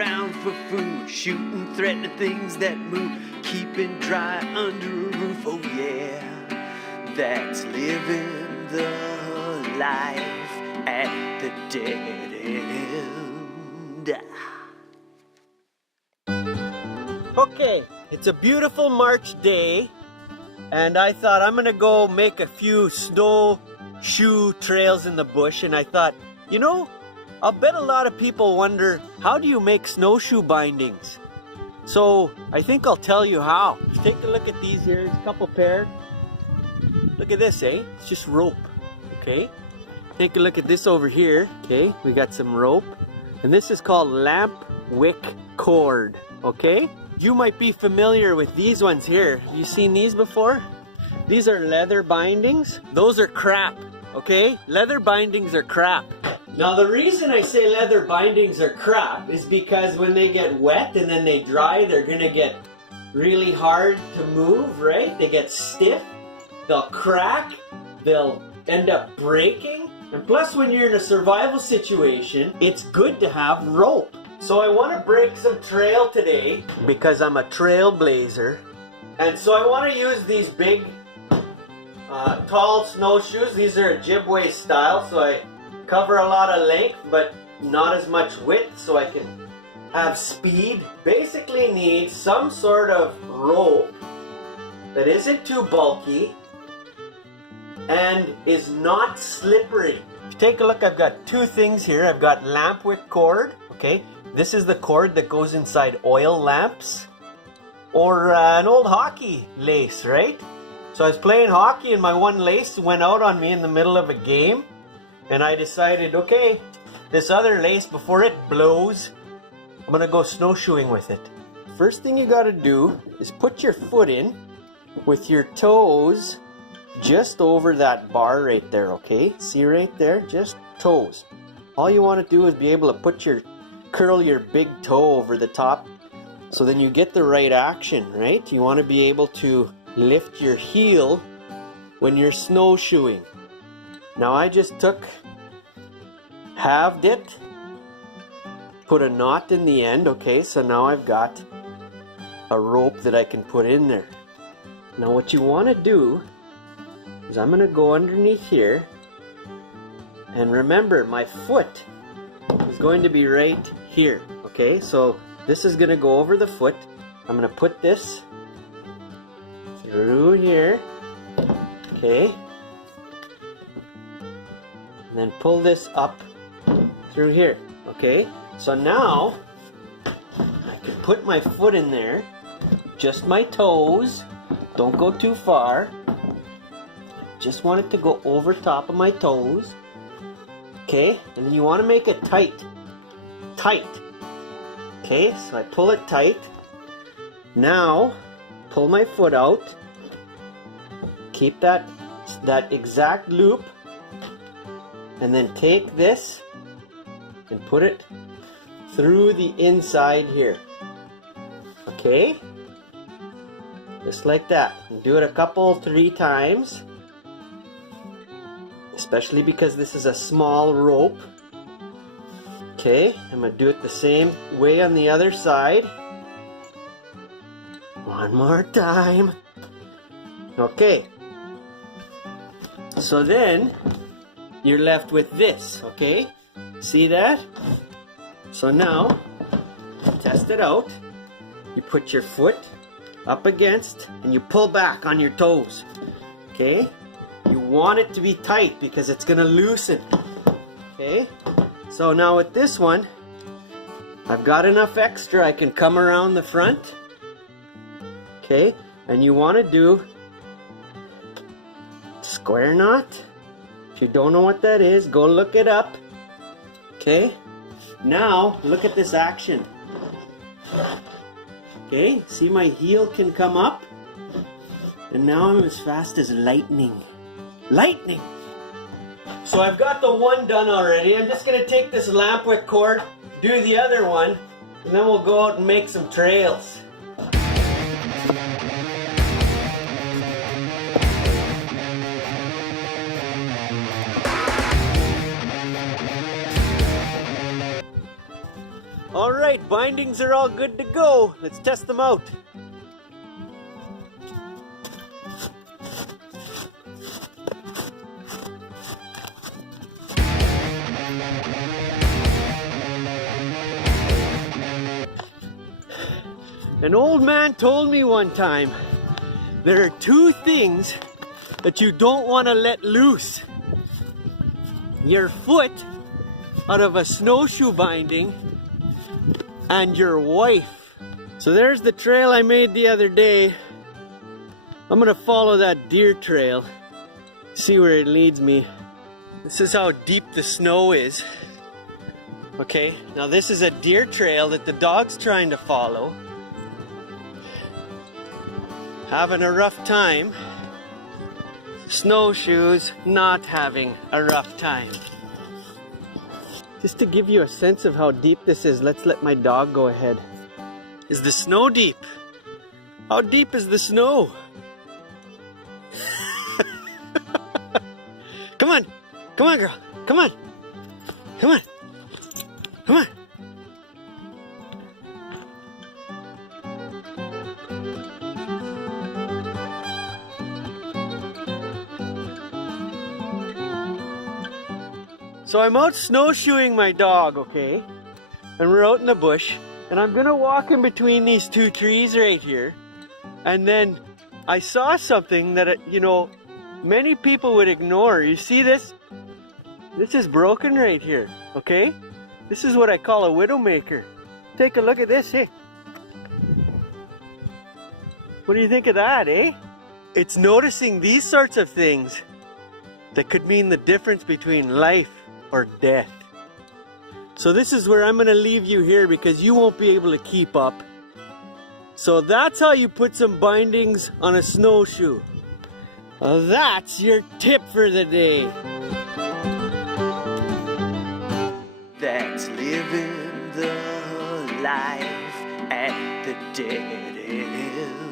around for food, shooting, threatening things that move, keeping dry under a roof. Oh yeah, that's living the life at the dead end. Okay, it's a beautiful March day, and I thought I'm gonna go make a few snowshoe trails in the bush, and I thought, you know, I'll bet a lot of people wonder, how do you make snowshoe bindings? So I think I'll tell you how. Just take a look at these here, a couple pair. Look at this, eh? It's just rope, okay? Take a look at this over here, okay? We got some rope, and this is called lamp wick cord, okay? You might be familiar with these ones here. Have you seen these before? These are leather bindings. Those are crap, okay? Leather bindings are crap. Now the reason I say leather bindings are crap is because when they get wet and then they dry, they're gonna get really hard to move, right? They get stiff, they'll crack, they'll end up breaking. And plus when you're in a survival situation, it's good to have rope. So I want to break some trail today because I'm a trailblazer. And so I want to use these big, tall snowshoes. These are Ojibwe style, so I cover a lot of length, but not as much width, so I can have speed. Basically need some sort of rope that isn't too bulky and is not slippery. If you take a look, I've got two things here. I've got lamp wick cord, okay? This is the cord that goes inside oil lamps or an old hockey lace, right? So I was playing hockey and my one lace went out on me in the middle of a game, and I decided, okay, this other lace, before it blows, I'm gonna go snowshoeing with it. First thing you gotta do is put your foot in with your toes just over that bar right there, okay? See right there, just toes. All you wanna do is be able to curl your big toe over the top, so then you get the right action, right? You want to be able to lift your heel when you're snowshoeing. Now I just halved it, put a knot in the end, okay? So now I've got a rope that I can put in there. Now what you want to do is I'm going to go underneath here, and remember my foot is going to be right here, okay? So this is going to go over the foot. I'm going to put this through here, okay? And then pull this up through here, okay? So now I can put my foot in there, just my toes, don't go too far. Just want it to go over top of my toes. Okay, and then you want to make it tight. Okay, so I pull it tight. Now, pull my foot out. Keep that exact loop. And then take this and put it through the inside here. Okay? Just like that. And do it 3 times. Especially because this is a small rope. Okay, I'm going to do it the same way on the other side. One more time. Okay. So then, you're left with this, okay? See that? So now, test it out. You put your foot up against, and you pull back on your toes. Okay? You want it to be tight because it's going to loosen. Okay? So now with this one, I've got enough extra. I can come around the front. Okay? And you want to do square knot. If you don't know what that is, go look it up. Okay? Now, look at this action. Okay? See, my heel can come up. And now I'm as fast as lightning. Lightning! So I've got the one done already. I'm just going to take this lamp wick cord, do the other one, and then we'll go out and make some trails. Alright, bindings are all good to go. Let's test them out. An old man told me one time, there are two things that you don't want to let loose. Your foot out of a snowshoe binding and your wife. So there's the trail I made the other day. I'm gonna follow that deer trail, see where it leads me. This is how deep the snow is. Okay, now this is a deer trail that the dog's trying to follow. Having a rough time. Snowshoes not having a rough time. Just to give you a sense of how deep this is, let's let my dog go ahead. Is the snow deep? How deep is the snow? Come on, come on girl, come on, come on, come on. So I'm out snowshoeing my dog, okay? And we're out in the bush, and I'm gonna walk in between these two trees right here. And then I saw something that, many people would ignore. You see this? This is broken right here, okay? This is what I call a widowmaker. Take a look at this, hey. What do you think of that, eh? It's noticing these sorts of things that could mean the difference between life or death. So this is where I'm going to leave you here because you won't be able to keep up. So that's how you put some bindings on a snowshoe. That's your tip for the day. That's living the life at the dead end.